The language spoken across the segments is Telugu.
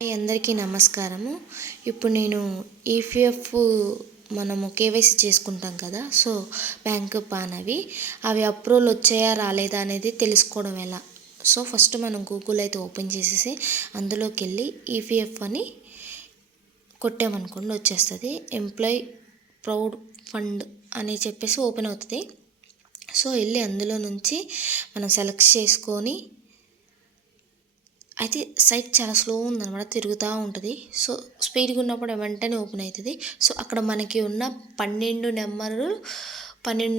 అందరికీ నమస్కారము. ఇప్పుడు నేను ఈపీఎఫ్ మనము కేవైసీ చేసుకుంటాం కదా. సో బ్యాంక్ పాన్ అవి అప్రూవల్ వచ్చాయా రాలేదా అనేది తెలుసుకోవడం ఎలా. సో ఫస్ట్ మనం గూగుల్ అయితే ఓపెన్ చేసేసి అందులోకి వెళ్ళి ఈపీఎఫ్ అని కొట్టామనుకోండి వచ్చేస్తుంది. ఎంప్లాయీ ప్రౌడ్ ఫండ్ అని చెప్పేసి ఓపెన్ అవుతుంది. సో వెళ్ళి అందులో నుంచి మనం సెలెక్ట్ చేసుకొని అయితే సైట్ చాలా స్లో ఉందన్నమాట, తిరుగుతూ ఉంటుంది. సో స్పీడ్గా ఉన్నప్పుడు వెంటనే ఓపెన్ అవుతుంది. సో అక్కడ మనకి ఉన్న 12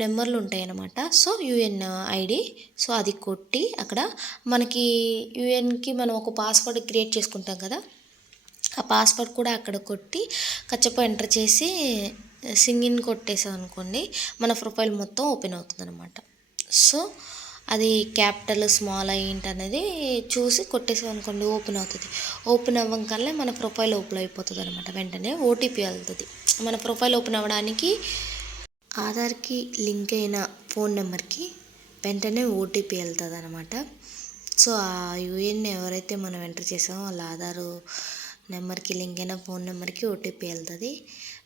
నెంబర్లు ఉంటాయి అన్నమాట. So UN ID. సో అది కొట్టి అక్కడ మనకి యూఎన్కి మనం ఒక పాస్వర్డ్ క్రియేట్ చేసుకుంటాం కదా, ఆ పాస్వర్డ్ కూడా అక్కడ కొట్టి కచ్చప ఎంటర్ చేసి సింగిన్ కొట్టేసాం అనుకోండి, మన ప్రొఫైల్ మొత్తం ఓపెన్ అవుతుంది అనమాట. సో అది క్యాపిటల్ స్మాల్ ఏంటి అనేది చూసి కొట్టేసాం అనుకోండి, ఓపెన్ అవుతుంది. ఓపెన్ అవ్వకల్లా మన ప్రొఫైల్ ఓపెన్ అయిపోతుంది అనమాట. వెంటనే ఓటీపీ వెళ్తుంది. మన ప్రొఫైల్ ఓపెన్ అవ్వడానికి ఆధార్కి లింక్ అయిన ఫోన్ నెంబర్కి వెంటనే ఓటీపీ వెళ్తుంది అనమాట. సో ఆ యూఏఎన్ ఎవరైతే మనం ఎంటర్ చేసామో వాళ్ళ ఆధారు నెంబర్కి లింక్ అయిన ఫోన్ నెంబర్కి ఓటీపీ వెళ్తుంది.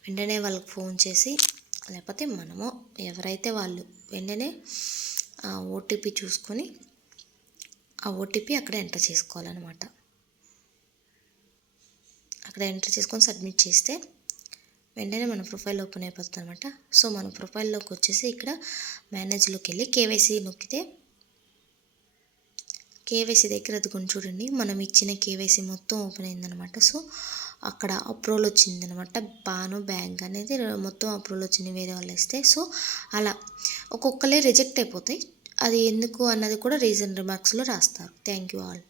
వెంటనే వాళ్ళకి ఫోన్ చేసి, లేకపోతే మనము ఎవరైతే వాళ్ళు వెంటనే ఆ ఓటీపీ చూసుకొని ఆ ఓటీపీ అక్కడ ఎంటర్ చేసుకోవాలన్నమాట. అక్కడ ఎంటర్ చేసుకొని సబ్మిట్ చేస్తే వెంటనే మన ప్రొఫైల్ ఓపెన్ అయిపోతుంది అనమాట. సో మన ప్రొఫైల్లోకి వచ్చేసి ఇక్కడ మేనేజ్లోకి వెళ్ళి కేవైసీ నొక్కితే కేవైసీ దగ్గర అది కొంచెం చూడండి, మనం ఇచ్చిన కేవైసీ మొత్తం ఓపెన్ అయిందనమాట. సో అక్కడ అప్రూవల్ వచ్చిందనమాట. పాను బ్యాంక్ అనేది మొత్తం అప్రూవల్ వచ్చింది వేరే వాళ్ళు ఇస్తే. సో అలా ఒక్కొక్కలే రిజెక్ట్ అయిపోతాయి. అది ఎందుకు అన్నది కూడా రీజన్ రిమార్క్స్లో రాస్తారు. Thank you all.